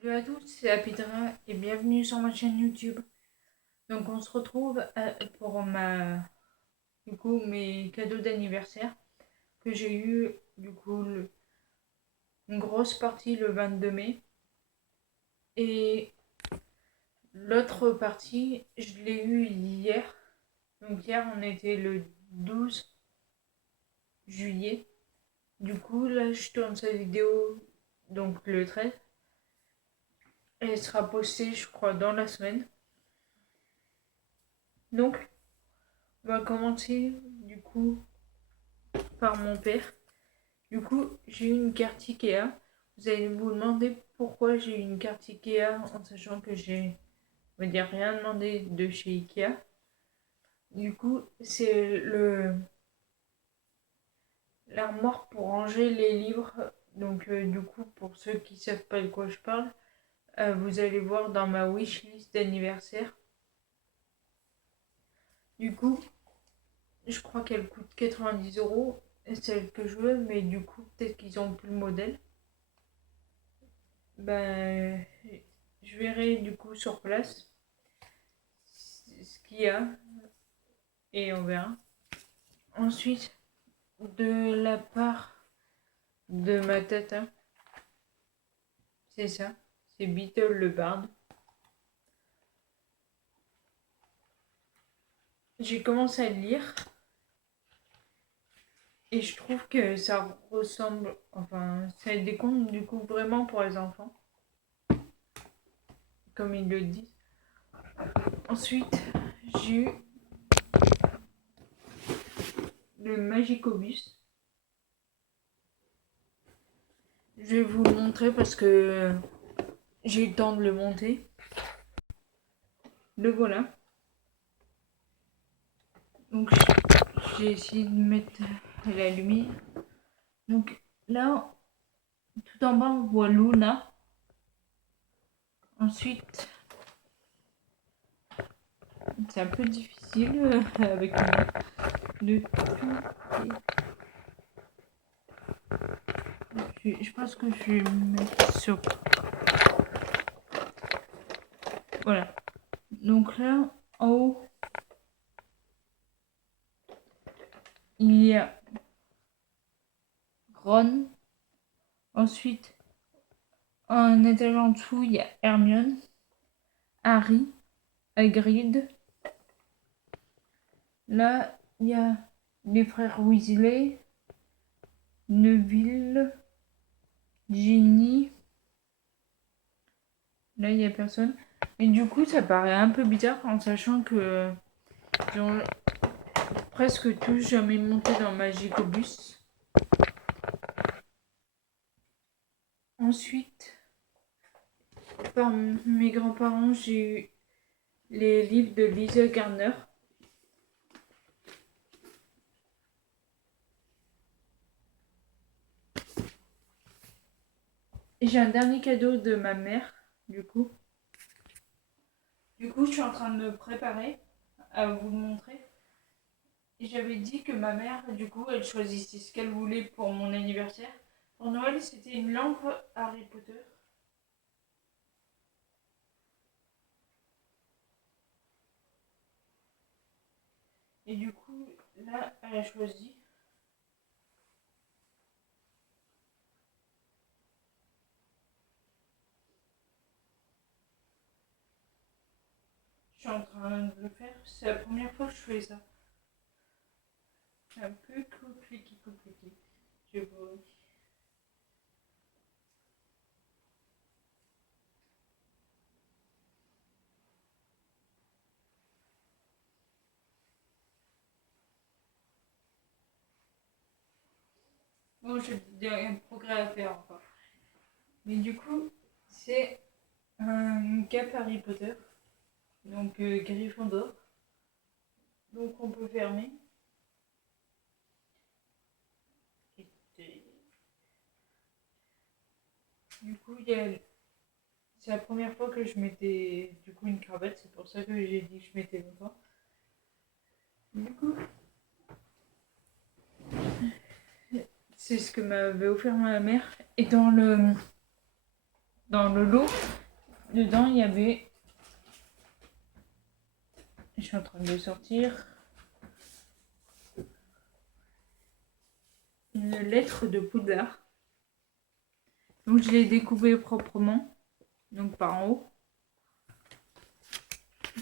Salut à tous, c'est Apidra et bienvenue sur ma chaîne YouTube. Donc on se retrouve pour mes cadeaux d'anniversaire que j'ai eu une grosse partie le 22 mai et l'autre partie je l'ai eu hier. Donc hier on était le 12 juillet. Du coup là je tourne cette vidéo donc le 13. Elle sera postée je crois dans la semaine. Donc on va commencer du coup par mon père. Du coup, j'ai eu une carte Ikea. Vous allez vous demander pourquoi j'ai eu une carte Ikea en sachant que on va dire, rien demandé de chez Ikea. Du coup, c'est l'armoire pour ranger les livres. Donc, du coup, pour ceux qui ne savent pas de quoi je parle, vous allez voir dans ma wishlist d'anniversaire. Du coup, je crois qu'elle coûte 90 €, celle que je veux, mais du coup, peut-être qu'ils ont plus le modèle. Ben, je verrai du coup sur place ce qu'il y a et on verra. Ensuite, de la part de ma tata, c'est ça, c'est Beetle le Bard. J'ai commencé à le lire et je trouve que ça ressemble, enfin, c'est des contes du coup vraiment pour les enfants, comme ils le disent. Ensuite, j'ai eu le Magicobus. Je vais vous le montrer parce que j'ai eu le temps de le monter. Le voilà. Donc j'ai essayé de mettre la lumière. Donc là, tout en bas, on voit Luna. Ensuite, c'est un peu difficile avec le tout. Je pense que je vais mettre sur. Voilà. Donc là, en haut, il y a Ron. Ensuite, en étage en dessous, il y a Hermione, Harry, Hagrid. Là, il y a les frères Weasley, Neville, Ginny. Là, il n'y a personne. Et du coup, ça paraît un peu bizarre en sachant que ils ont presque tous jamais monté dans Magicobus. Ensuite, par mes grands-parents, j'ai eu les livres de Lisa Garner. Et j'ai un dernier cadeau de ma mère, du coup. Je suis en train de me préparer à vous le montrer. Et j'avais dit que ma mère, du coup, elle choisissait ce qu'elle voulait pour mon anniversaire. Pour Noël, c'était une lampe Harry Potter. Et du coup, là, elle a choisi. Je suis en train de le faire. C'est la première fois que je fais ça. C'est un peu compliqué. Je vois. Bon, j'ai un progrès à faire encore. Mais du coup, c'est une cape Harry Potter. Donc, Gryffondor. Donc, on peut fermer. Du coup, c'est la première fois que je mettais du coup une cravate. C'est pour ça que j'ai dit que je mettais longtemps. Du coup, c'est ce que m'avait offert ma mère. Et dans dans le lot. Dedans, il y avait... Je suis en train de sortir. Une lettre de Poudlard. Donc je l'ai découpée proprement. Donc par en haut.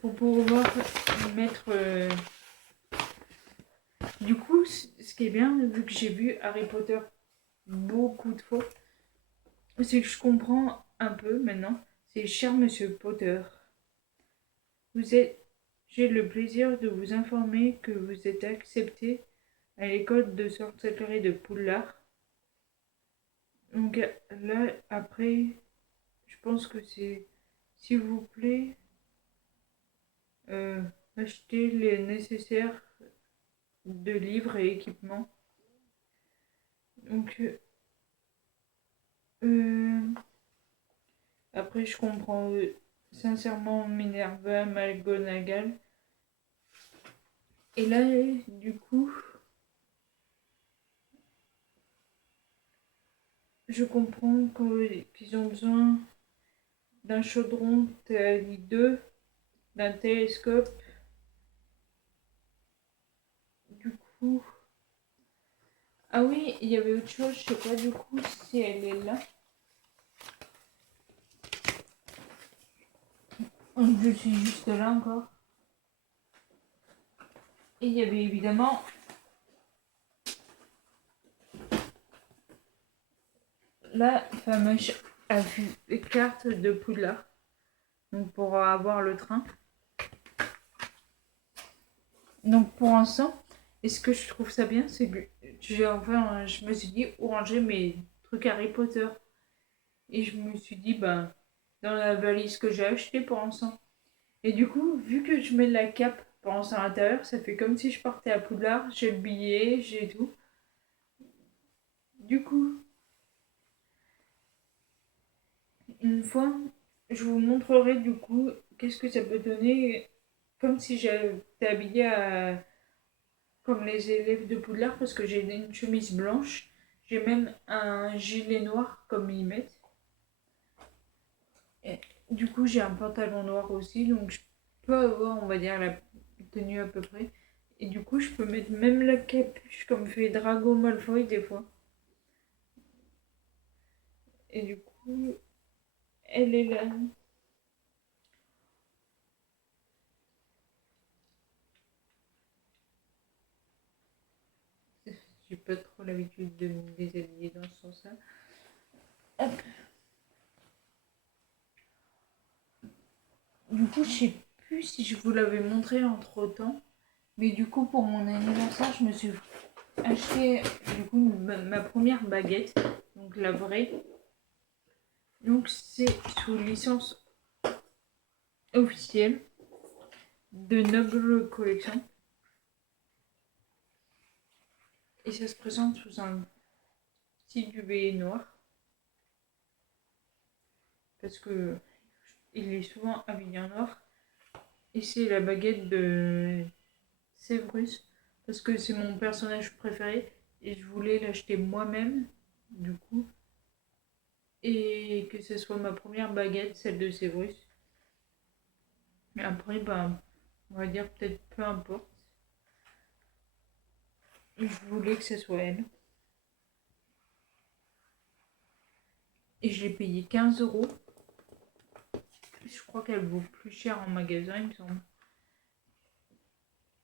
Pour pouvoir mettre... Du coup, ce qui est bien, vu que j'ai vu Harry Potter beaucoup de fois, c'est que je comprends un peu maintenant. C'est cher Monsieur Potter. J'ai le plaisir de vous informer que vous êtes accepté à l'école de sorcellerie de Poudlard. Donc là, après, je pense que c'est, s'il vous plaît, acheter les nécessaires de livres et équipements. Donc, après, je comprends sincèrement Minerva McGonagall. Et là, du coup, je comprends qu'ils ont besoin d'un chaudron TALI 2, d'un télescope. Du coup... Ah oui, il y avait autre chose, je sais pas du coup si elle est là. Je suis juste là encore. Et il y avait évidemment la fameuse carte de Poudlard. Donc pour avoir le train. Donc pour l'instant, et ce que je trouve ça bien, c'est que je me suis dit où ranger mes trucs Harry Potter. Et je me suis dit, ben, dans la valise que j'ai achetée pour l'instant. Et du coup, vu que je mets la cape pour l'instant à l'intérieur, ça fait comme si je partais à Poudlard, j'ai le billet, j'ai tout. Du coup, une fois, je vous montrerai du coup qu'est-ce que ça peut donner, comme si j'étais habillée comme les élèves de Poudlard, parce que j'ai une chemise blanche, j'ai même un gilet noir comme ils mettent. Et du coup, j'ai un pantalon noir aussi, donc je peux avoir, on va dire, la tenue à peu près. Et du coup, je peux mettre même la capuche comme fait Drago Malfoy des fois. Et du coup, elle est là. J'ai pas trop l'habitude de me déshabiller dans ce sens-là. Hop. Du coup, je sais plus si je vous l'avais montré entre temps. Mais du coup, pour mon anniversaire, je me suis acheté du coup ma première baguette. Donc la vraie. Donc c'est sous licence officielle de Noble Collection. Et ça se présente sous un petit duvet noir. Parce que il est souvent habillé en noir. Et c'est la baguette de Severus. Parce que c'est mon personnage préféré. Et je voulais l'acheter moi-même. Du coup. Et que ce soit ma première baguette, celle de Severus. Et après, ben, on va dire peut-être peu importe. Je voulais que ce soit elle. Et je l'ai payé 15 €. Je crois qu'elle vaut plus cher en magasin, il me semble.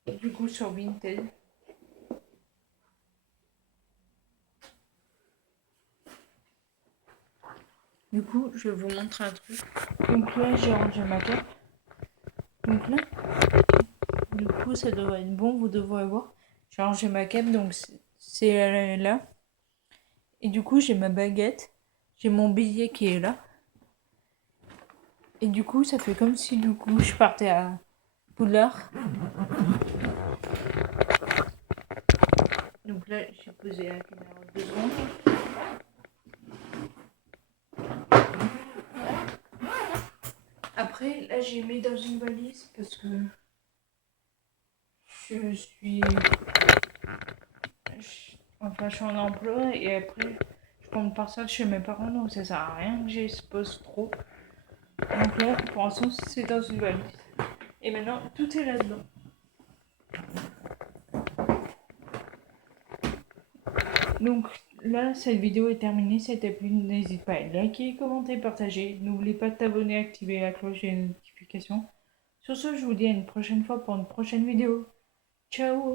Et du coup, sur Vinted. Du coup, je vais vous montrer un truc. Donc là, j'ai rangé ma cape. Donc là, du coup, ça devrait être bon, vous devrez voir. J'ai rangé ma cape, donc c'est là. Et du coup, j'ai ma baguette. J'ai mon billet qui est là. Et du coup, ça fait comme si du coup, je partais à Poudlard. Donc là, j'ai posé la caméra 2 secondes. Après, là, j'ai mis dans une valise parce que je suis... Enfin, je suis en emploi et après, je compte par ça chez mes parents, donc ça sert à rien que j'expose trop. Donc là, pour l'instant, c'est dans une valise. Et maintenant, tout est là-dedans. Donc là, cette vidéo est terminée. C'était plus. N'hésite pas à liker, commenter, partager. N'oublie pas de t'abonner, activer la cloche des notifications. Sur ce, je vous dis à une prochaine fois pour une prochaine vidéo. Ciao!